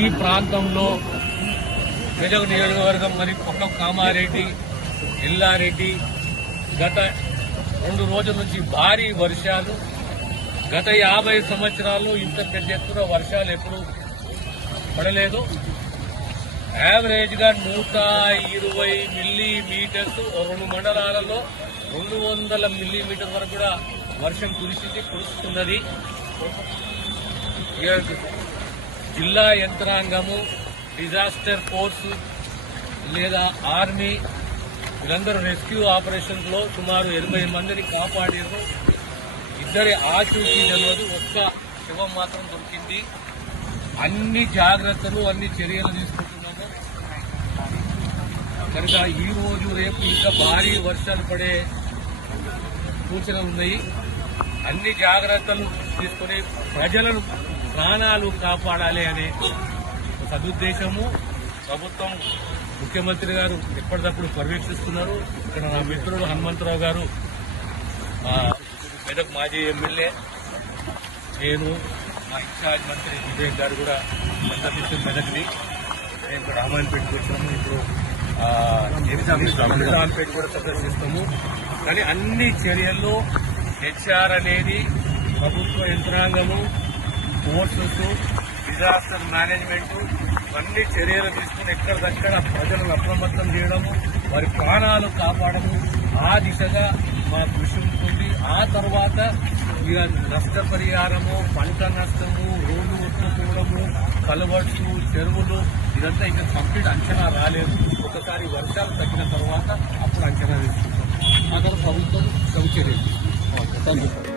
ఈ ప్రాంతంలో మెదక్ నియోజకవర్గం మరి పక్క కామారెడ్డి, ఎల్లారెడ్డి గత 2 రోజుల నుంచి భారీ వర్షాలు. గత 50 సంవత్సరాల్లో ఇంత పెద్ద ఎత్తున వర్షాలు ఎప్పుడు పడలేదు. యావరేజ్ గా 120 మిల్లీమీటర్స్ 2 మండలాలలో 200 మిల్లీమీటర్ వరకు కూడా వర్షం కురుస్తున్నది. జిల్లా యంత్రాంగము, డిజాస్టర్ ఫోర్స్ లేదా ఆర్మీ వీళ్ళందరూ రెస్క్యూ ఆపరేషన్స్ లో సుమారు 80 మందిని కాపాడారు. 2 ఆచూకీ తెలియదు, ఒక్క శవం మాత్రం దొరికింది. అన్ని జాగ్రత్తలు, అన్ని చర్యలు తీసుకుంటున్నాము. కనుక ఈ రోజు రేపు ఇంకా భారీ వర్షాలు పడే సూచనలు ఉన్నాయి. అన్ని జాగ్రత్తలు తీసుకుని ప్రజలను ప్రాణాలు కాపాడాలి అనే సదుద్దేశము ప్రభుత్వం, ముఖ్యమంత్రి గారు ఎప్పటికప్పుడు పర్యవేక్షిస్తున్నారు. ఇక్కడ నా మిత్రుడు హనుమంతరావు గారు, మెదక్ మాజీ ఎమ్మెల్యే, నేను మా ఇన్ఛార్జ్ మంత్రి విజయ్ గారు కూడా సందర్శించిన మెదక్ని. మేము ఇక్కడ రామాయణపేటకు వచ్చినాము, ఇప్పుడు నిజాంపేట కూడా సందర్శిస్తాము. కానీ అన్ని చర్యల్లో హెచ్ఆర్ అనేది ప్రభుత్వ యంత్రాంగము, ఫోర్సెస్, డిజాస్టర్ మేనేజ్మెంట్ అన్ని చర్యలు తీసుకుని ఎక్కడిదక్కడ ప్రజలను అప్రమత్తం చేయడము, వారి ప్రాణాలు కాపాడము, ఆ దిశగా మా కృషి ఉంటుంది. ఆ తర్వాత ఇక నష్టపరిహారము, పంట నష్టము, రోడ్లు ఒట్టుకోవడము, కలవర్ట్స్, చెరువులు ఇదంతా ఇంకా కంప్లీట్ అంచనా రాలేదు. ఒకసారి వర్షాలు తగ్గిన తర్వాత అప్పుడు అంచనా వేసుకుంటాం. ఆ తర్వాత ప్రభుత్వం చర్యలు. Thank you.